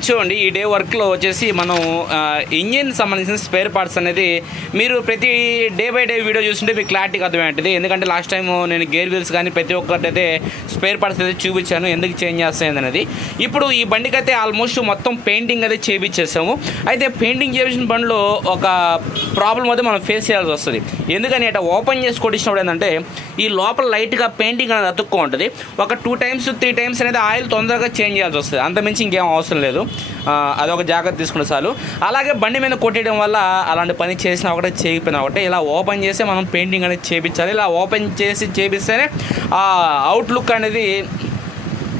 Friends చూడండి, ఈ day వర్క్లో వచ్చేసి మనం ఇంజిన్ సంబంధించిన స్పేర్ పార్ట్స్ అనేది మీరు ప్రతి డే బై డే వీడియో చూస్తుంటే మీకు క్లారిటీగా అర్థమవుతుంది. ఎందుకంటే లాస్ట్ టైం నేను గేర్ వీల్స్ కానీ ప్రతి ఒక్కటి అయితే స్పేర్ పార్ట్స్ అయితే చూపించాను ఎందుకు చేంజ్ చేస్తాయి అనేది. ఇప్పుడు ఈ బండికి అయితే ఆల్మోస్ట్ మొత్తం పెయింటింగ్ అయితే చేయించేసాము. అయితే పెయింటింగ్ చేయించిన బండిలో ఒక ప్రాబ్లం అయితే మనం ఫేస్ చేయాల్సి వస్తుంది. ఎందుకని అట్లా ఓపెన్ చేసి కొట్టించినప్పుడు ఏంటంటే ఈ లోపల లైట్గా పెయింటింగ్ అనేది అతుక్కో ఉంటుంది. ఒక 2 times 3 times అనేది ఆయిల్ తొందరగా చేంజ్ చేయాల్సి వస్తుంది. అంతమించి ఇంకేం అవసరం లేదు. అదొక జాగ్రత్త తీసుకున్న చాలు. అలాగే బండి మీద కొట్టడం వల్ల అలాంటి పని చేసినా ఒకటే చేయకపోయినా ఒకటే ఇలా ఓపెన్ చేసి మనం పెయింటింగ్ అనేది చేయించాలి. ఇలా ఓపెన్ చేసి చేపిస్తేనే ఆ అవుట్లుక్ అనేది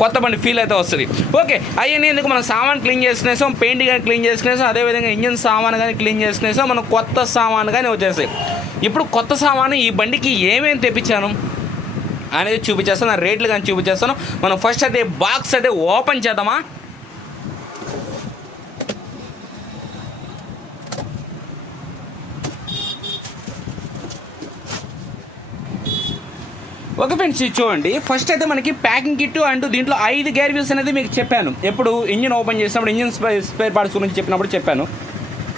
కొత్త బండి ఫీల్ అయితే వస్తుంది. ఓకే, అవన్నీ ఎందుకు మనం సామాన్ క్లీన్ చేసుకునేసాం, పెయింటింగ్ కానీ క్లీన్ చేసుకునేసాం, అదేవిధంగా ఇంజిన్ సామాన్ కానీ క్లీన్ చేసుకునేసాం, మనం కొత్త సామాన్ కానీ వచ్చేసాయి. ఇప్పుడు కొత్త సామాను ఈ బండికి ఏమేమి తెప్పించాను అనేది చూపించేస్తాను, రేట్లు కానీ చూపించేస్తాను. మనం ఫస్ట్ అయితే బాక్స్ అయితే ఓపెన్ చేద్దామా. ఓకే ఫ్రెండ్స్, చూడండి ఫస్ట్ అయితే మనకి ప్యాకింగ్ కిట్ అంటూ దీంట్లో 5 గేర్ వీల్స్ అనేది మీకు చెప్పాను. ఎప్పుడు ఇంజిన్ ఓపెన్ చేసినప్పుడు ఇంజిన్ స్పేర్ పార్ట్స్ గురించి చెప్పినప్పుడు చెప్పాను.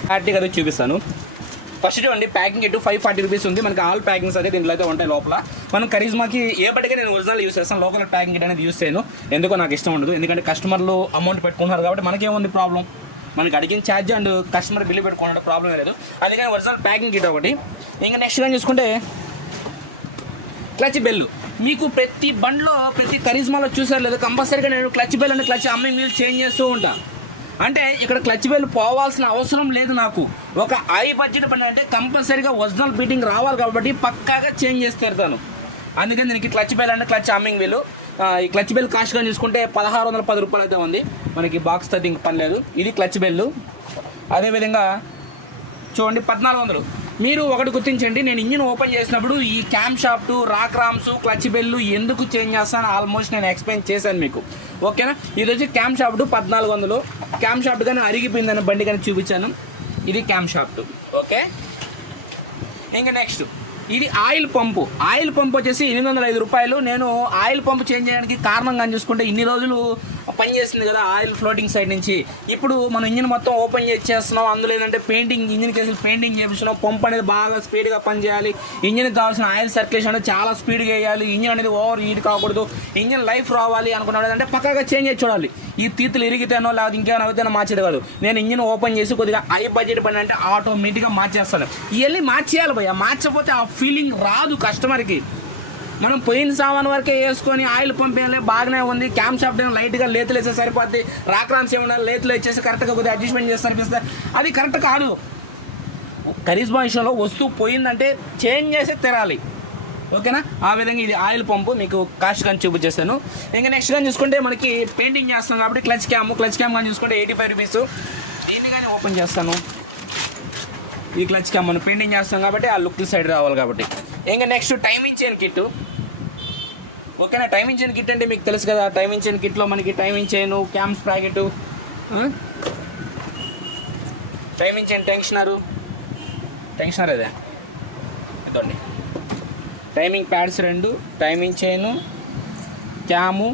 క్లారిటీగా అయితే చూపిస్తాను. ఫస్ట్ చూడండి, ప్యాకింగ్ కిట్ 540 రూపీస్ ఉంది. మనకి ఆల్ ప్యాకింగ్స్ అయితే దీంట్లో అయితే ఉంటాయి. లోపల మనం కరిజ్మాకి ఏ బట్టిగా నేను ఒరిజినల్ యూస్ చేస్తాను, లోకల్ ప్యాకింగ్ కిట్ అనేది యూస్ చేయను. ఎందుకో నాకు ఇష్టం ఉండదు. ఎందుకంటే కస్టమర్లు అమౌంట్ పెట్టుకుంటున్నారు కాబట్టి మనకేముంది ప్రాబ్లం, మనకి అడిగిన ఛార్జ్ అండ్ కస్టమర్ బిల్లు పెట్టుకునే ప్రాబ్లం లేదు. అందుకని ఒరిజినల్ ప్యాకింగ్ కిట్ ఒకటి. ఇంకా నెక్స్ట్ కానీ చూసుకుంటే క్లచ్ బెల్. మీకు ప్రతి బండ్లో ప్రతి కరిజ్మాలో చూసారు లేదు, కంపల్సరీగా నేను క్లచ్ బెల్ అంటే క్లచ్ అమ్మింగ్ వీల్ చేంజ్ చేస్తూ ఉంటాను. అంటే ఇక్కడ క్లచ్ బెల్ పోవాల్సిన అవసరం లేదు నాకు. ఒక హై బడ్జెట్ బండి అంటే కంపల్సరీగా ఒరిజినల్ బీటింగ్ రావాలి కాబట్టి పక్కాగా చేంజ్ చేసి తీరుతాను. అందుకని దీనికి క్లచ్ బెల్ అంటే క్లచ్ అమ్మింగ్ వీలు. ఈ క్లచ్ బెల్ కాస్ట్గా చూసుకుంటే 1610 రూపాయలు అయితే ఉంది. మనకి బాక్స్ తో ఇంక పని లేదు. ఇది క్లచ్ బెల్. అదేవిధంగా చూడండి 1400. మీరు ఒకటి గుర్తించండి, నేను ఇంజిన్ ఓపెన్ చేసినప్పుడు ఈ cam shaft, rock Rams, clutch bell ఎందుకు చేంజ్ చేస్తాను ఆల్మోస్ట్ నేను ఎక్స్ప్లెయిన్ చేశాను మీకు. ఓకేనా, ఇది వచ్చి క్యామ్ షాఫ్ట్ 1400. క్యామ్ షాఫ్ట్ కానీ అరిగిపోయిందని బండి కానీ చూపించాను. ఇది క్యామ్ షాఫ్ట్. ఓకే, ఇంకా నెక్స్ట్ ఇది ఆయిల్ పంపు. ఆయిల్ పంప్ వచ్చేసి 805 రూపాయలు. నేను ఆయిల్ పంపు చేంజ్ చేయడానికి కారణం కానీ చూసుకుంటే ఇన్ని రోజులు పని చేస్తుంది కదా ఆయిల్ ఫ్లోటింగ్ సైడ్ నుంచి. ఇప్పుడు మనం ఇంజిన్ మొత్తం ఓపెన్ చేస్తున్నాం, అందులో ఏంటంటే పెయింటింగ్, ఇంజిన్ కేసు పెయింటింగ్ చేపిస్తున్నాం. పంప్ అనేది బాగా స్పీడ్గా పనిచేయాలి. ఇంజిన్కి కావాల్సిన ఆయిల్ సర్క్యులేషన్ అనేది చాలా స్పీడ్గా వేయాలి. ఇంజిన్ అనేది ఓవర్ హీట్ కాకూడదు. ఇంజిన్ లైఫ్ రావాలి అనుకున్నాడు అంటే పక్కగా చేంజ్ చేసి చూడాలి. ఈ తీతులు ఇరిగితేనో లేకపోతే ఇంకేమైనా అవుతానో మార్చేది కాదు. నేను ఇంజిన్ ఓపెన్ చేసి కొద్దిగా హై బడ్జెట్ పని అంటే ఆటోమేటిక్గా మార్చేస్తాను. ఇవన్నీ మార్చేయాలి భయ్య, మార్చకపోతే ఆ ఫీలింగ్ రాదు కస్టమర్కి. మనం పోయిన సామాన్ వరకే వేసుకొని ఆయిల్ పంపేయాలి, బాగానే ఉంది. క్యామ్ షాఫ్ట్ ఏమో లైట్గా లేతులు వేస్తే సరిపోద్ది, రాక్ రామ్స్ ఏమన్నా లేతులు వచ్చేసి కరెక్ట్గా కొద్దిగా అడ్జస్ట్మెంట్ చేసి సరిపిస్తారు. అది కరెక్ట్ కాదు. కరిజ్మా విషయంలో వస్తువు పోయిందంటే చేంజ్ చేసి తెరాలి. ఓకేనా, ఆ విధంగా ఇది ఆయిల్ పంపు మీకు కాస్ట్ కానీ చూపించేస్తాను. ఇంకా నెక్స్ట్ కానీ చూసుకుంటే మనకి పెయింటింగ్ చేస్తాం కాబట్టి క్లచ్ క్యామ్ కానీ చూసుకుంటే 85 రూపీస్. దీన్ని కానీ ఓపెన్ చేస్తాను. ఈ క్లచ్ క్యామ్ మనం పెయింటింగ్ చేస్తాం కాబట్టి ఆ లుక్ సైడ్ రావాలి కాబట్టి. ఇంకా నెక్స్ట్ టైమింగ్ చైన్ కిట్. ఓకేనా, టైమింగ్ చైన్ కిట్ అంటే మీకు తెలుసు కదా. టైమింగ్ చైన్ కిట్లో మనకి timing chain, cams packet, timing chain tensioner అదే ఇదండి. Timing pads 2, timing chain, cam.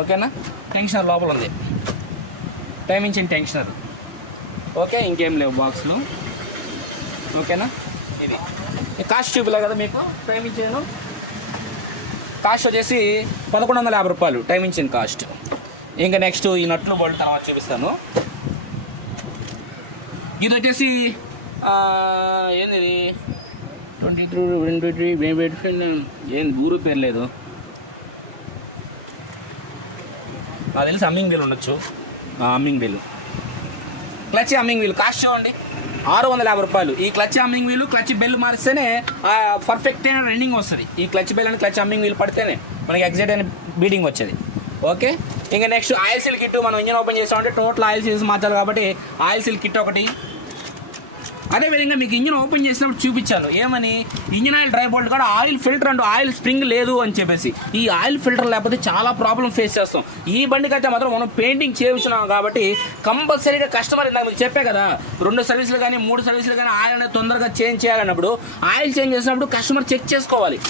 ఓకేనా, టెన్షనర్ లోపల ఉంది. Timing chain tensioner. ఓకే, ఇంకేం లేవు బాక్స్లో. ఓకేనా, ఇది కాస్ట్ చూపిలే కదా మీకు. టైమింగ్ చైన్ కాస్ట్ వచ్చేసి 1150 రూపాయలు టైమింగ్ చైన్ కాస్ట్. ఇంకా నెక్స్ట్ ఈ నట్లు బోల్ట్ తర్వాత చూపిస్తాను. ఇది వచ్చేసి ఏంది 23 ఏం ఊరు పేరు లేదు నాకు తెలిసి. అమ్మింగ్ వీల్ ఉండొచ్చు. Humming wheel, clutch humming wheel cost చూడండి 650 రూపాయలు. ఈ clutch humming wheel, clutch bell మారిస్తేనే పర్ఫెక్ట్ అయిన రన్నింగ్ వస్తుంది. ఈ క్లచ్ బెల్ అని క్లచ్ అమ్మింగ్ వీల్ పడితేనే మనకి ఎగ్జాక్ట్ అయిన బీటింగ్ వచ్చేది. ఓకే, ఇంకా నెక్స్ట్ ఆయిల్ సీల్ కిట్. మనం ఇంజిన్ ఓపెన్ చేస్తామంటే టోటల్ ఆయిల్ సీల్స్ మార్చాలి కాబట్టి ఆయిల్ సీల్ కిట్ ఒకటి. అదేవిధంగా మీకు ఇంజిన్ ఓపెన్ చేసినప్పుడు చూపించాను ఏమని, ఇంజిన్ ఆయిల్ డ్రై బోల్ట్ కూడా ఆయిల్ ఫిల్టర్ అంటూ ఆయిల్ స్ప్రింగ్ లేదు అని చెప్పేసి. ఈ ఆయిల్ ఫిల్టర్ లేకపోతే చాలా ప్రాబ్లం ఫేస్ చేస్తాం. ఈ బండికి అయితే మాత్రం మనం పెయింటింగ్ చేయించున్నాం కాబట్టి కంపల్సరీగా కస్టమర్ ఇందాక మీకు చెప్పే కదా 2 సర్వీసులు కానీ 3 సర్వీసులు కానీ ఆయిల్ అనేది తొందరగా చేంజ్ చేయాలన్నప్పుడు ఆయిల్ చేంజ్ చేసినప్పుడు కస్టమర్ చెక్ చేసుకోవాలి.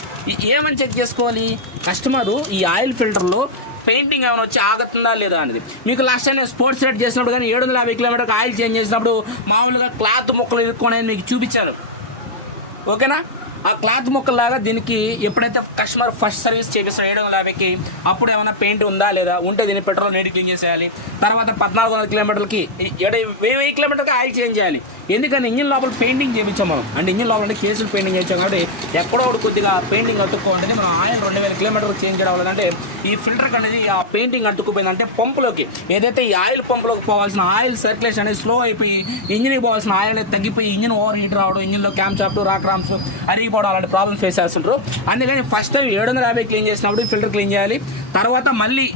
ఏమని చెక్ చేసుకోవాలి, కస్టమరు ఈ ఆయిల్ ఫిల్టర్లో పెయింటింగ్ ఏమైనా వచ్చి ఆగుతుందా లేదా అనేది. మీకు లాస్ట్ టైం నేను స్పోర్ట్స్ రైడ్ చేసినప్పుడు కానీ 750 కిలోమీటర్కి ఆయిల్ చేంజ్ చేసినప్పుడు మామూలుగా క్లాత్ ముక్కలు ఇరుక్కోనేది మీకు చూపించాను. ఓకేనా, ఆ క్లాత్ ముక్కలాగా దీనికి ఎప్పుడైతే కస్టమర్ ఫస్ట్ సర్వీస్ చేపిస్తాడు 750కి అప్పుడు ఏమైనా పెయింట్ ఉందా లేదా, ఉంటే దీన్ని పెట్రోల్ నీటి క్లీన్ చేసేయాలి. తర్వాత 1400 కిలోమీటర్లకి 1000 కిలోమీటర్కి ఆయిల్ చేంజ్ చేయాలి. ఎందుకని ఇంజిన్ లోపల పెయింటింగ్ చేయించాం మనం, అంటే ఇంజిన్ లోపల అంటే కేసులు పెయింటింగ్ చేయించాం కాబట్టి ఎక్కడో ఒకటి కొద్దిగా పెయింటింగ్ అతుక్కుంటుంది. మనం ఆయిల్ 2000 కిలోమీటర్కి చేంజ్ చేయడం వల్ల అంటే ఈ ఫిల్టర్కి అనేది ఆ పెయింటింగ్ అతుక్కుపోయింది. అంటే పంపులోకి ఏదైతే ఈ ఆయిల్ పంపులోకి పోవాల్సిన ఆయిల్ సర్క్యులేషన్ అనేది స్లో అయిపోయి ఇంజిన్కి పోవాల్సిన ఆయిల్ అనేది తగ్గిపోయి ఇంజిన్ ఓవర్ హీట్ రావడం, ఇంజిన్లో క్యామ్ షాఫ్ట్ రాక్ రామ్స్ అరిగిపోవడం అలాంటి ప్రాబ్లమ్స్ ఫేస్ చేస్తుంటారు. అందుకని ఫస్ట్ టైం 750 క్లీన్ చేసినప్పుడు ఫిల్టర్ క్లీన్ చేయాలి. తర్వాత మళ్ళీ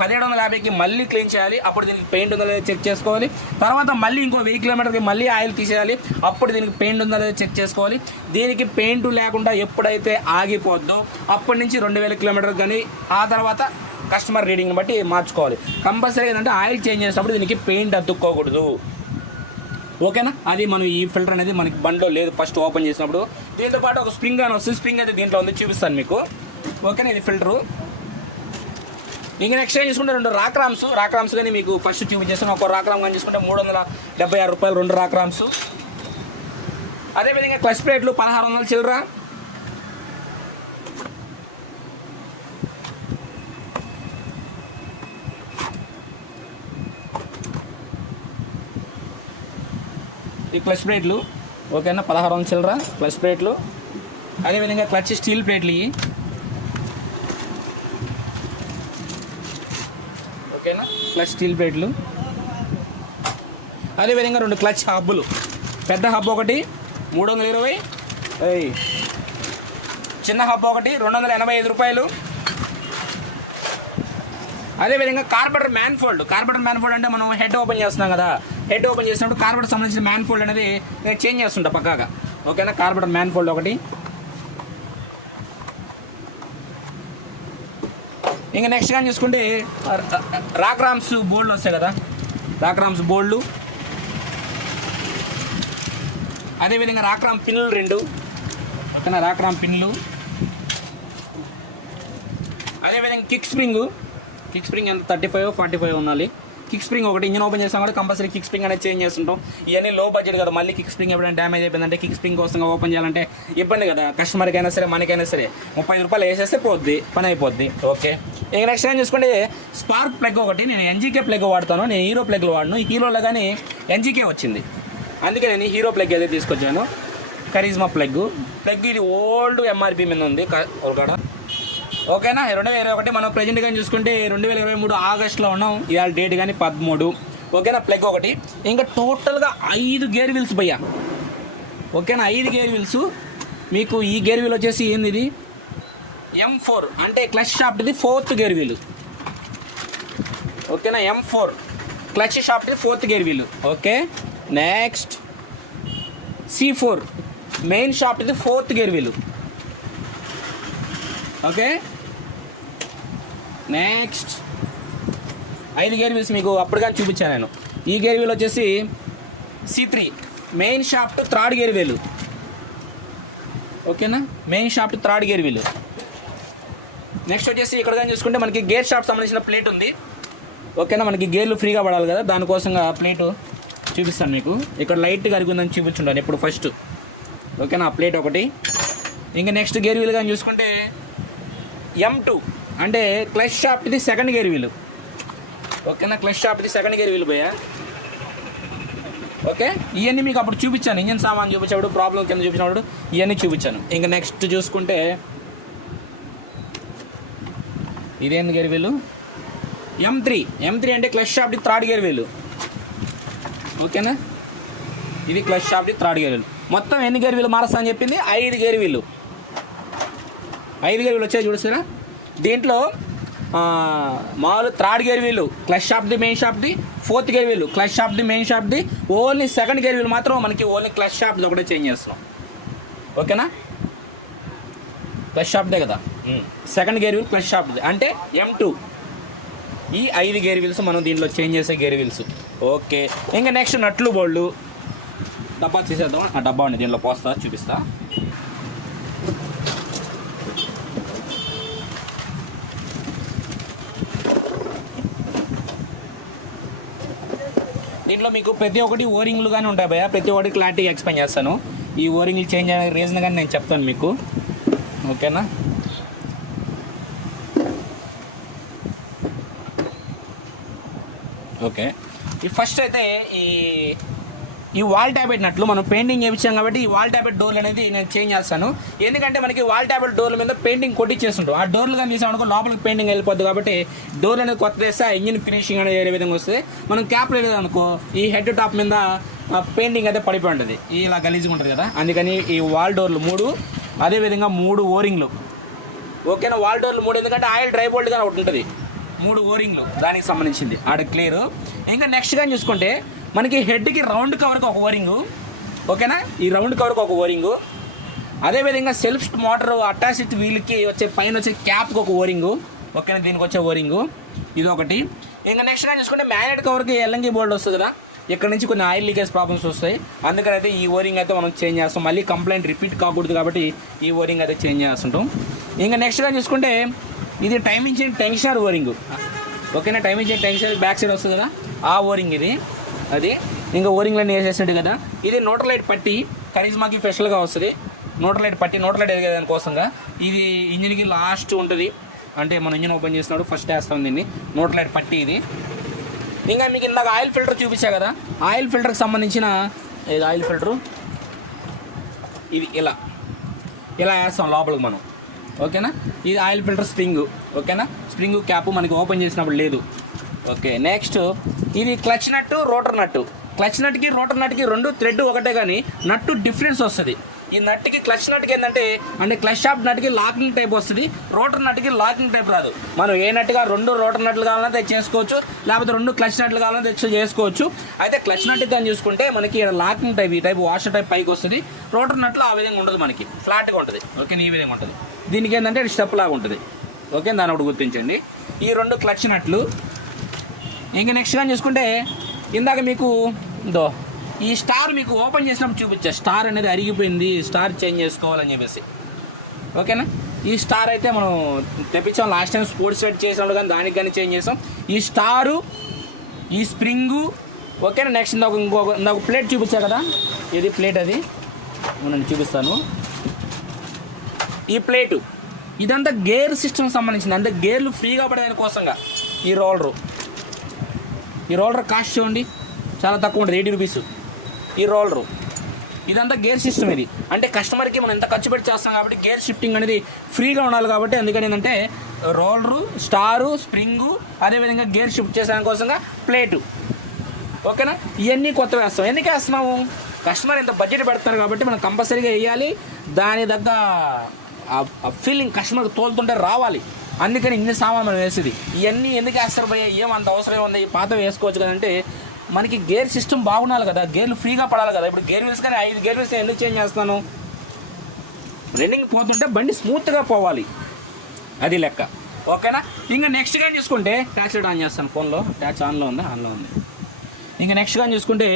1750కి మళ్ళీ క్లీన్ చేయాలి. అప్పుడు దీనికి పెయింట్ ఉందో లేదో చెక్ చేసుకోవాలి. తర్వాత మళ్ళీ ఇంకో 1000 కిలోమీటర్కి మళ్ళీ ఆయిల్ తీసేయాలి. అప్పుడు దీనికి పెయింట్ ఉందో లేదో చెక్ చేసుకోవాలి. దీనికి పెయింట్ లేకుండా ఎప్పుడైతే ఆగిపోద్దో అప్పటి నుంచి 2000 కిలోమీటర్ కానీ ఆ తర్వాత కస్టమర్ రీడింగ్ని బట్టి మార్చుకోవాలి. కంపల్సరీ ఏంటంటే ఆయిల్ చేంజ్ చేసినప్పుడు దీనికి పెయింట్ అతుక్కోకూడదు. ఓకేనా, అది మనం ఈ ఫిల్టర్ అనేది మనకి బండిలో లేదు ఫస్ట్ ఓపెన్ చేసినప్పుడు. దీంతో పాటు ఒక స్ప్రింగ్ అని వస్తుంది, స్ప్రింగ్ అయితే దీంట్లో ఉంది, చూపిస్తాను మీకు. ఓకేనా, ఇది ఫిల్టరు. ఇంకా నెక్స్ట్ ఏం చూసుకుంటే 2 రాక్ రామ్స్ కానీ మీకు ఫస్ట్ చూపించేస్తాను. ఒక రాక్ రామ్ కానీ చూసుకుంటే 376 రూపాయలు 2 రాక్ రామ్స్. అదేవిధంగా క్లచ్ ప్లేట్లు 1600 చిల్లర. ఈ క్లచ్ ప్లేట్లు ఓకేనా 1600 చిల్లర క్లచ్ ప్లేట్లు. అదేవిధంగా క్లచ్ స్టీల్ ప్లేట్లు ఇవి. ఓకేనా, క్లచ్ స్టీల్ ప్లేట్లు. అదేవిధంగా 2 క్లచ్ హబ్బులు, పెద్ద హబ్ ఒకటి 320, చిన్న హబ్ ఒకటి 285 రూపాయలు. అదేవిధంగా కార్బొరేటర్ మ్యాన్ ఫోల్డ్ అంటే మనం హెడ్ ఓపెన్ చేస్తున్నాం కదా, హెడ్ ఓపెన్ చేసినప్పుడు కార్బొరేటర్ సంబంధించిన మ్యాన్ ఫోల్డ్ అనేది నేను చేంజ్ చేస్తుంటా పక్కాగా. ఓకేనా, కార్బొరేటర్ మ్యాన్ ఫోల్డ్ ఒకటి. ఇంకా నెక్స్ట్ కానీ చూసుకుంటే రాక్ రామ్స్ బోల్డ్లు వస్తాయి కదా, రాక్ రామ్స్ బోల్డ్లు. అదేవిధంగా రాక్ రామ్ పిన్నులు 2. ఓకేనా, రాక్ రామ్ పిన్నులు. అదేవిధంగా కిక్ స్ప్రింగ్ ఎంత 35 45 ఉండాలి. కిక్ స్ప్రింగ్ ఒకటి, ఇంజిన్ ఓపెన్ చేస్తాం కూడా కంపల్సరీ కిక్ స్ప్రింగ్ అనేది చేంజ్ చేస్తుంటాం. ఇవన్నీ లో బడ్జెట్ కదా, మళ్ళీ కిక్ స్ప్రింగ్ ఎప్పుడైనా డ్యామేజ్ అయిపోయిందంటే కిక్ స్ప్రింగ్ కోసం ఓపెన్ చేయాలంటే ఇబ్బంది కదా, కస్టమర్కి అయినా సరే మనకైనా సరే 35 రూపాయలు వేసేస్తే పోద్ది, పని అయిపోద్ది. ఓకే, ఇక నెక్స్ట్ ఏం చూసుకుంటే స్పార్క్ ప్లగ్ ఒకటి. నేను ఎన్జీకే ప్లగ్ వాడతాను, నేను హీరో ప్లగ్లు వాడను. హీరోలో కానీ ఎన్జీకే వచ్చింది, అందుకే నేను హీరో ప్లగ్ అయితే తీసుకొచ్చాను. కరిజ్మా ప్లగ్ ఇది ఓల్డ్ ఎంఆర్పి మీద ఉంది ఒకడ. ఓకేనా, 2021 మనం ప్రజెంట్గా చూసుకుంటే 2023 ఆగస్టులో ఉన్నాం. ఇవాళ డేట్ కానీ 13. ఓకేనా, ప్లగ్ ఒకటి. ఇంకా టోటల్గా 5 గేర్ వీల్స్ భయ్యా. ఓకేనా, 5 గేర్ వీల్స్ మీకు. ఈ గేర్ వీల్ వచ్చేసి ఏంది, ఇది M4 అంటే క్లచ్ షాఫ్ట్ది 4th గేర్ వీలు. ఓకేనా, M4 క్లచ్ షాఫ్ట్ది 4th gear wheel. Okay, next C4 main షాఫ్ట్ది 4th gear wheel. Okay, next 5 gear wheels మీకు అప్పుడు కానీ చూపించాను నేను. ఈ గేర్ వీల్ వచ్చేసి C3 main shaft 3rd gear wheel. ఓకేనా, మెయిన్ షాఫ్ట్ 3rd గేర్ వీలు. నెక్స్ట్ వచ్చేసి ఇక్కడ కానీ చూసుకుంటే మనకి గేర్ షాఫ్ట్ సంబంధించిన ప్లేట్ ఉంది. ఓకేనా, మనకి గేర్లు ఫ్రీగా పడాలి కదా, దానికోసంగా ప్లేటు చూపిస్తాను మీకు. ఇక్కడ లైట్ కరిగిందని చూపించుంటాను ఇప్పుడు ఫస్ట్. ఓకేనా, ఆ ప్లేట్ ఒకటి. ఇంకా నెక్స్ట్ గేర్ వీల్ కానీ చూసుకుంటే M2 అంటే క్లచ్ షాఫ్ట్ది 2nd గేర్ వీలు. ఓకేనా, క్లచ్ షాఫ్ట్ది 2nd గేర్ వీలు పోయా. ఓకే, ఇవన్నీ మీకు అప్పుడు చూపించాను, ఇంజన్ సామాన్ చూపించినప్పుడు, ప్రాబ్లం కింద చూపించినప్పుడు ఇవన్నీ చూపించాను. ఇంకా నెక్స్ట్ చూసుకుంటే ఇదేంది గేర్ వీలు M3 అంటే క్లచ్ షాఫ్ట్ది 3rd గేర్ వీలు. ఓకేనా, ఇది క్లచ్ షాఫ్ట్ది 3rd గేర్ వీలు. మొత్తం ఎన్ని గేర్ వీలు మారుస్తా అని చెప్పింది? 5 గేర్ వీలు. 5 గేర్ వీలు వచ్చాయి చూస్తారా. దీంట్లో మామూలు 3rd గేర్ వీలు క్లచ్ షాఫ్ట్ది మెయిన్ షాఫ్ట్ది, 4th గేర్ వీలు క్లచ్ షాఫ్ట్ది మెయిన్ షాఫ్ట్ది. ఓన్లీ 2nd గేర్ వీలు మాత్రం మనకి ఓన్లీ క్లచ్ షాఫ్ట్ది ఒకటే చేంజ్ చేస్తున్నాం. ఓకేనా, క్లచ్ షాఫ్ట్దే కదా 2nd గేర్ వీల్ క్లచ్ షాఫ్ట్ది అంటే M2. ఈ 5 గేర్ వీల్స్ మనం దీంట్లో చేంజ్ చేసే గేర్ వీల్స్. ఓకే, ఇంకా నెక్స్ట్ నట్లు బోల్డ్ డబ్బా తీసేద్దాం. ఆ డబ్బా ఉంది, దీనిలో పోస్తా చూపిస్తా. దీంట్లో మీకు ప్రతి ఒక్కటి ఓరింగ్లు కానీ ఉంటాయి భయ్యా, ప్రతి ఒక్కటి క్లారిటీగా ఎక్స్ప్లెయిన్ చేస్తాను. ఈ ఓరింగ్లు చేంజ్ అయ్యే రీజన్ కానీ నేను చెప్తాను మీకు, ఓకేనా. ఓకే, ఈ ఫస్ట్ అయితే ఈ వాల్ ట్యాబ్లెట్ నట్లు మనం పెయింటింగ్ చేయించాం కాబట్టి ఈ వాల్ ట్యాబ్లెట్ డోర్లు అనేది నేను చేంజ్ చేస్తాను. ఎందుకంటే మనకి వాల్ ట్యాబ్లెట్ డోర్ల మీద పెయింటింగ్ కొట్టించేస్తుంటాం, ఆ డోర్లు కానీ తీసామనుకో లోపలికి పెయింటింగ్ వెళ్ళిపోద్ది. కాబట్టి డోర్లు అనేది కొత్త వేస్తే ఆ ఇంజిన్ ఫినిషింగ్ అనేది వేరే విధంగా వస్తుంది. మనం క్యాప్ లేదనుకో ఈ హెడ్ టాప్ మీద పెయింటింగ్ అయితే పడిపోయి ఉంటుంది, ఇలా గలీజ్గా ఉంటుంది కదా. అందుకని ఈ వాల్ డోర్లు 3, అదేవిధంగా 3 ఓరింగ్లు, ఓకేనా. వాల్ డోర్లు 3, ఎందుకంటే ఆయిల్ డ్రై బోల్ట్ కానీ ఒకటి ఉంటుంది, 3 ఓరింగ్లు దానికి సంబంధించింది ఆడ క్లియర్. ఇంకా నెక్స్ట్ కానీ చూసుకుంటే మనకి హెడ్కి రౌండ్ కవర్కి ఒక ఓరింగు, ఓకేనా. ఈ రౌండ్ కవర్కి ఒక ఓరింగు, అదేవిధంగా సెల్ఫ్ మోటార్ అటాచ్డ్ వీల్కి వచ్చే పైన వచ్చే క్యాప్కి ఒక ఓరింగు, ఓకేనా. దీనికి వచ్చే ఓరింగు ఇది ఒకటి. ఇంకా నెక్స్ట్ కానీ చూసుకుంటే మ్యాగ్నెట్ కవర్కి ఎల్ఎంగి బోల్డ్ వస్తుంది కదా, ఇక్కడ నుంచి కొన్ని ఆయిల్ లీకేజ్ ప్రాబ్లమ్స్ వస్తాయి. అందుకని అయితే ఈ ఓరింగ్ అయితే మనం చేంజ్ చేస్తాం, మళ్ళీ కంప్లైంట్ రిపీట్ కాకూడదు కాబట్టి ఈ ఓరింగ్ అయితే చేంజ్ చేస్తుంటాం. ఇంకా నెక్స్ట్ కానీ చూసుకుంటే ఇది టైమింగ్ చైన్ టెన్షనర్ ఓరింగ్, ఓకేనా. Timing chain tensioner back side వస్తుంది కదా, ఆ ఓరింగ్ ఇది. అది ఇంకా ఓరింగ్లన్నీ వేసేసినట్టు కదా. ఇది న్యూట్రల్ లైట్ పట్టి కరిజ్మాకి స్పెషల్గా వస్తుంది, న్యూట్రల్ లైట్ పట్టి, న్యూట్రల్ లైట్ ఎదిగే దానికోసంగా. ఇది ఇంజిన్కి లాస్ట్ ఉంటుంది, అంటే మనం ఇంజిన్ ఓపెన్ చేసినప్పుడు ఫస్ట్ వేస్తాం దీన్ని, న్యూట్రల్ లైట్ పట్టి ఇది. ఇంకా మీకు ఇందాక ఆయిల్ ఫిల్టర్ చూపించా కదా, ఆయిల్ ఫిల్టర్కి సంబంధించిన ఇది ఆయిల్ ఫిల్టరు ఇది ఇలా వేస్తాం లోపలికి మనం, ఓకేనా. ఇది ఆయిల్ ఫిల్టర్ స్ప్రింగ్, ఓకేనా. స్ప్రింగ్ క్యాప్ మనకి ఓపెన్ చేసినప్పుడు లేదు, ఓకే. నెక్స్ట్ ఇది క్లచ్ నట్టు, రోటర్ నట్టు. క్లచ్ నట్కి రోటర్ నట్కి 2 థ్రెడ్ ఒకటే, కానీ నట్టు డిఫరెన్స్ వస్తుంది. ఈ నట్టుకి క్లచ్ నట్టుకి ఏంటంటే అంటే క్లచ్ షాప్ నట్టుకి లాకింగ్ టైప్ వస్తుంది, రోటర్ నట్టుకి లాకింగ్ టైప్ రాదు. మనం ఏ నట్టుగా 2 రోటర్ నట్లు కావాలన్నా తెచ్చి చేసుకోవచ్చు, లేకపోతే 2 క్లచ్ నట్లు కావాలన్నా తెచ్చి చేసుకోవచ్చు. అయితే క్లచ్ నట్టు కానీ చూసుకుంటే మనకి లాకింగ్ టైప్, ఈ టైప్ వాషర్ టైప్ పైకి వస్తుంది. రోటర్ నట్లు ఆ విధంగా ఉండదు, మనకి ఫ్లాట్గా ఉంటుంది, ఓకే. ఈ విధంగా ఉంటుంది. దీనికి ఏంటంటే స్టెప్ లాగా ఉంటుంది, ఓకే. దాన్ని ఒకటి గుర్తించండి, ఈ 2 క్లచ్ నట్లు. ఇంకా నెక్స్ట్ కానీ చూసుకుంటే ఇందాక మీకు దో ఈ స్టార్ మీకు ఓపెన్ చేసినప్పుడు చూపించా, స్టార్ అనేది అరిగిపోయింది, స్టార్ చేంజ్ చేసుకోవాలని చెప్పేసి, ఓకేనా. ఈ స్టార్ అయితే మనం తెప్పించాం లాస్ట్ టైం స్పోర్ట్స్ సెట్ చేసినప్పుడు, కానీ దానికి కానీ చేంజ్ చేసాం. ఈ స్టారు, ఈ స్ప్రింగు, ఓకేనా. నెక్స్ట్ ఇంకొక ప్లేట్ చూపించా కదా, ఇది ప్లేట్, అది నేను చూపిస్తాను. ఈ ప్లేటు ఇదంతా గేర్ సిస్టమ్ సంబంధించింది, అంటే గేర్లు ఫ్రీగా పడేదాని కోసంగా ఈ రోలర్ కాస్ట్ చూడండి చాలా తక్కువ ఉంటుంది, 80 రూపీస్ ఈ రోలరు. ఇదంతా గేర్ సిస్టమ్. ఇది అంటే కస్టమర్కి మనం ఎంత ఖర్చు పెట్టి చేస్తాం కాబట్టి గేర్ షిఫ్టింగ్ అనేది ఫ్రీగా ఉండాలి. కాబట్టి అందుకని ఏంటంటే రోలరు, స్టారు, స్ప్రింగు, అదేవిధంగా గేర్ షిఫ్ట్ చేసే కోసంగా ప్లేటు, ఓకేనా. ఇవన్నీ కొత్త వేస్తాం. ఎందుకు వేస్తున్నాము, కస్టమర్ ఎంత బడ్జెట్ పెడతారు కాబట్టి మనం కంపల్సరీగా వేయాలి, దాని దగ్గ ఫీలింగ్ కస్టమర్కి తోలుతుంటే రావాలి. అందుకని ఇన్ని సామాన్ మనం వేసేది. ఇవన్నీ ఎందుకు వేస్తారు భయ్య, ఏమంత అవసరం ఉంది, పాత వేసుకోవచ్చు కదంటే మనకి గేర్ సిస్టమ్ బాగుండాలి కదా, గేర్లు ఫ్రీగా పడాలి కదా. ఇప్పుడు గేర్ వీల్స్ కానీ 5 గేర్ వీల్స్ ఎందుకు చేంజ్ చేస్తాను, రన్నింగ్ పోతుంటే బండి స్మూత్గా పోవాలి, అది లెక్క, ఓకేనా. ఇంకా నెక్స్ట్ కానీ చూసుకుంటే ట్యాచ్ లైట్ ఆన్ చేస్తాను ఫోన్లో, ట్యాచ్ ఆన్లో ఉంది. ఇంకా నెక్స్ట్ కానీ చూసుకుంటే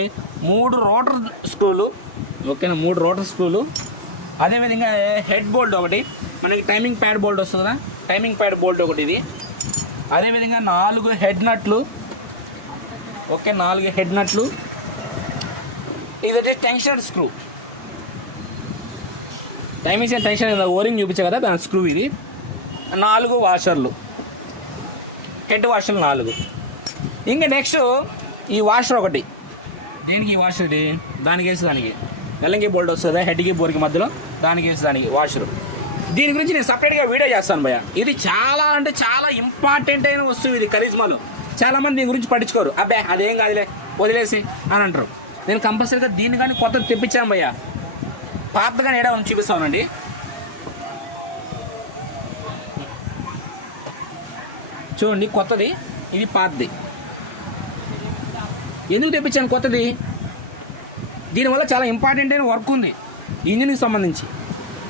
3 రోటర్ స్క్రూలు, ఓకేనా. 3 రోటర్ స్క్రూలు, అదేవిధంగా హెడ్ బోల్ట్ ఒకటి, మనకి టైమింగ్ ప్యాడ్ బోల్ట్ వస్తుంది కదా, టైమింగ్ ప్యాడ్ బోల్ట్ ఒకటి ఇది. అదేవిధంగా 4 హెడ్ నట్లు, ఓకే. 4 హెడ్ నట్లు. ఇది వచ్చి టెన్షన్ స్క్రూ, టైమింగ్ టెన్షన్ ఓరింగ్ చూపించా కదా దాని స్క్రూ ఇది. 4 వాషర్లు, హెడ్ వాషర్లు 4. ఇంకా నెక్స్ట్ ఈ వాషర్ ఒకటి, దేనికి ఈ వాషర్ ఇది, దానికి వేసి దానికి ఎల్లంగి బోల్ట్ వస్తుంది హెడ్కి బోర్కి మధ్యలో, దానికి వేసి దానికి వాషరు. దీని గురించి నేను సపరేట్గా వీడియో చేస్తాను భయ్య. ఇది చాలా అంటే చాలా ఇంపార్టెంట్ అయిన వస్తువు ఇది కరిజ్మాలో. చాలామంది దీని గురించి పట్టించుకోరు, అబ్బే అదేం కాదులే వదిలేసి అని అంటారు. నేను కంపల్సరీగా దీన్ని కానీ కొత్తది తెప్పించాను భయ్య, పాతగా ఏడా ఉంది చూపిస్తానండి. చూడండి కొత్తది, ఇది పాతది. ఎందుకు తెప్పించాను కొత్తది, దీనివల్ల చాలా ఇంపార్టెంట్ అయిన వర్క్ ఉంది ఇంజిన్కి సంబంధించి.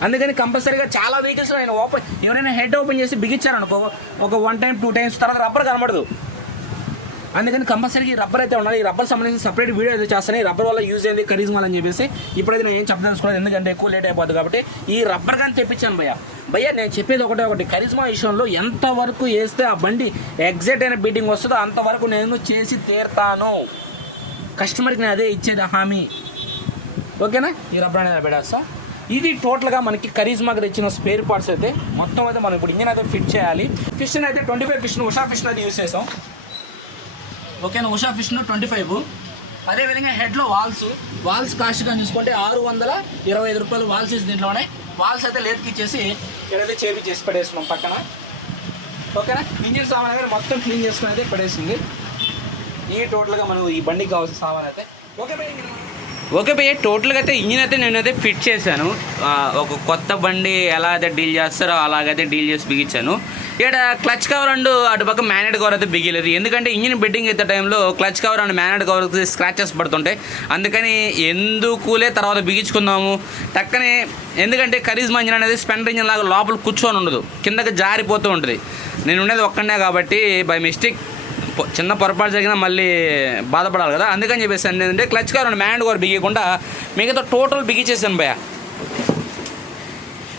అందుకని కంపల్సరీగా చాలా వెహికల్స్లో నేను ఎవరైనా హెడ్ ఓపెన్ చేసి బిగించారనుకో, ఒక 1 టైం 2 టైమ్స్ తర్వాత రబ్బర్ కనబడదు. అందుకని కంపల్సరీగా ఈ రబ్బర్ అయితే ఉండాలి. ఈ రబ్బర్ సంబంధించి సపరేట్ వీడియో అయితే చేస్తాను. ఈ రబ్బర్ వల్ల యూజ్ అయింది కరిజ్మాల్ అని చెప్పేసి ఇప్పుడైతే నేను ఏం చెప్పదలుచుకోలేదు, ఎందుకంటే ఎక్కువ లేట్ అయిపోతుంది కాబట్టి. ఈ రబ్బర్ కానీ తెప్పించాను భయ్య. నేను చెప్పేది ఒకటి, కరిజ్మా విషయంలో ఎంతవరకు వేస్తే ఆ బండి ఎగ్జాక్ట్ అయిన బీటింగ్ వస్తుందో అంతవరకు నేను చేసి తీరుతాను. కస్టమర్కి నేను అదే ఇచ్చేది హామీ. ఓకేనా? ఈ రబ్బర్ అనేది పెట్టేస్తా. ఇది టోటల్గా మనకి కరిజ్మాకి తెచ్చిన స్పేర్ పార్ట్స్ అయితే మొత్తం అయితే మనం ఇప్పుడు ఇంజిన్ అయితే ఫిట్ చేయాలి. ఫిషన్ అయితే 25 ఫిషన్ ఉషా ఫిషన్ అయితే యూస్ చేసాం. ఓకేనా? ఉషా ఫిషన్ 25. అదేవిధంగా హెడ్లో వాల్స్ కాస్ట్ కానీ చూసుకుంటే 625 రూపాయలు వాల్స్ ఇచ్చి దీంట్లోనే వాల్స్ అయితే లేతకి ఇచ్చేసి ఇక్కడైతే చేసి పడేస్తున్నాం పక్కన. ఓకేనా? ఇంజిన్ సామాన్ అయితే మొత్తం క్లీన్ చేసుకుని అయితే పడేసింది. ఈ టోటల్గా మనం ఈ బండికి కావాల్సిన సామాన్ అయితే ఓకే భయ్య. టోటల్గా అయితే ఇంజిన్ అయితే నేనైతే ఫిట్ చేశాను. ఒక కొత్త బండి ఎలా అయితే డీల్ చేస్తారో అలాగైతే డీల్ చేసి బిగించాను. ఇక్కడ క్లచ్ కవర్ అండ్ అటుపక్క మ్యాగ్నెట్ కవర్ అయితే బిగిలేదు. ఎందుకంటే ఇంజిన్ బెడ్డింగ్ అయితే టైంలో clutch cover and magnet cover scratches పడుతుంటాయి. అందుకని ఎందుకులే తర్వాత బిగించుకుందాము టక్కనే. ఎందుకంటే కరిజ్మా ఇంజిన్ అనేది స్పెండర్ ఇంజిన్ లాగా లోపల కూర్చొని ఉండదు, కిందకి జారిపోతూ ఉంటుంది. నేను ఉండేది ఒక్కడే కాబట్టి బై మిస్టేక్ చిన్న పొరపాటు జరిగినా మళ్ళీ బాధపడాలి కదా. అందుకని చెప్పేసి ఏంటంటే clutch cover and magnet cover బిగియకుండా మిగతా టోటల్ బిగించేసాను భయ్య.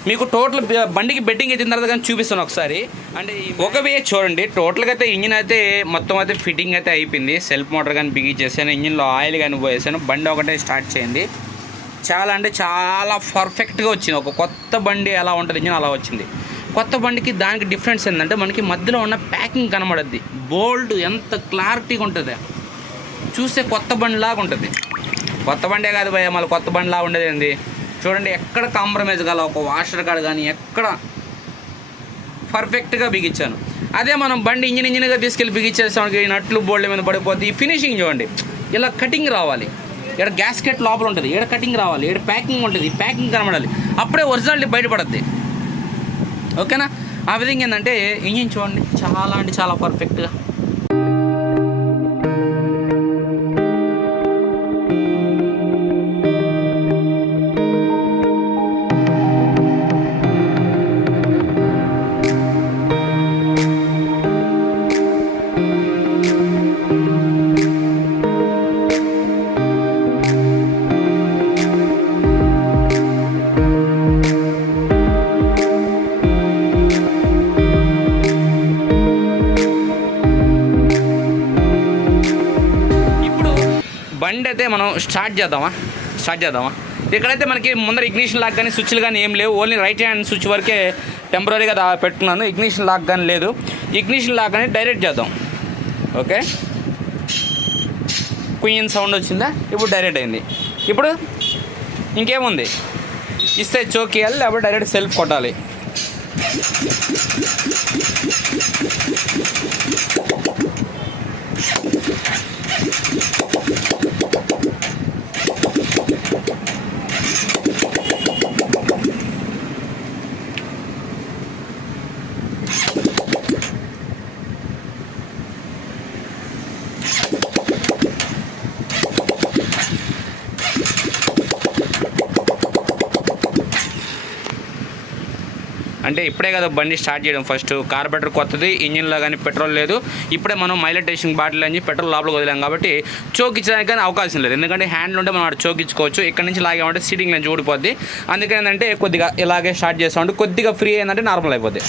మీకు టోటల్ బండికి బెడ్డింగ్ ఎత్తిన తర్వాత కానీ చూపిస్తాను ఒకసారి. అంటే ఒక వే చూడండి, టోటల్గా అయితే ఇంజిన్ అయితే మొత్తం అయితే ఫిట్టింగ్ అయితే అయిపోయింది. సెల్ఫ్ మోటార్ కానీ బిగించేసాను, ఇంజిన్లో ఆయిల్ కానీ పోయేసాను, బండి ఒకటే స్టార్ట్ చేయండి. చాలా అంటే చాలా పర్ఫెక్ట్గా వచ్చింది. ఒక కొత్త బండి ఎలా ఉంటుంది ఇంజిన్ అలా వచ్చింది. కొత్త బండికి దానికి డిఫరెన్స్ ఏంటంటే మనకి మధ్యలో ఉన్న ప్యాకింగ్ కనబడద్ది. బోల్డ్ ఎంత క్లారిటీగా ఉంటుంది, చూస్తే కొత్త బండి లాగా ఉంటుంది. కొత్త బండే కాదు భయ్య, మళ్ళీ కొత్త బండి లాగా ఉండేది ఏంది చూడండి. ఎక్కడ కాంప్రమైజ్ కాల, ఒక వాషర్ కాడ కానీ ఎక్కడ పర్ఫెక్ట్గా బిగించాను. అదే మనం బండి ఇంజిన్గా తీసుకెళ్ళి బిగించేస్తానికి నట్లు బోల్డ్ మీద పడిపోద్ది. ఫినిషింగ్ చూడండి, ఇలా కటింగ్ రావాలి. ఇక్కడ గ్యాస్కెట్ లోపల ఉంటుంది, ఇక్కడ కటింగ్ రావాలి, ఇక్కడ ప్యాకింగ్ ఉంటుంది, ప్యాకింగ్ కనబడాలి. అప్పుడే ఒరిజినాలిటీ బయటపడద్ది. ఓకేనా? ఆ విధంగా ఏంటంటే ఇంజిన్ చూడండి చాలా అంటే చాలా పర్ఫెక్ట్గా. బండి అయితే మనం స్టార్ట్ చేద్దామా. ఇక్కడైతే మనకి ముందర ఇగ్నిషన్ లాక్ కానీ స్విచ్లు కానీ ఏం లేవు. ఓన్లీ రైట్ హ్యాండ్ స్విచ్ వరకే టెంపరీగా పెట్టుకున్నాను. ఇగ్నిషన్ లాక్ కానీ లేదు. ఇగ్నిషన్ లాక్ కానీ డైరెక్ట్ చేద్దాం. ఓకే, క్వీన్ సౌండ్ వచ్చిందా, ఇప్పుడు డైరెక్ట్ అయింది. ఇప్పుడు ఇంకేముంది, ఇస్తే చోక్ ఇవ్వాలి, లేకపోతే డైరెక్ట్ సెల్ఫ్ కొట్టాలి. అంటే ఇప్పుడే కదా బండి స్టార్ట్ చేయడం. ఫస్ట్ కార్బొరేటర్ కొత్తది, ఇంజిన్లో కానీ పెట్రోల్ లేదు. ఇప్పుడే మనం మైలేజ్ టెస్టింగ్ బాటిల్ అని పెట్రోల్ లోపలికి వదిలాం కాబట్టి చోక్ ఇచ్చడానికి కానీ అవకాశం లేదు. ఎందుకంటే హ్యాండ్లు ఉంటే మనం చోక్ ఇచ్చుకోవచ్చు. ఇక్కడ నుంచి లాగామంటే సీటింగ్ నుంచి ఊడిపోద్ది. అందుకే ఏంటంటే కొద్దిగా ఇలాగే స్టార్ట్ చేస్తామంటే కొద్దిగా ఫ్రీ అయిందంటే నార్మల్ అయిపోద్ది.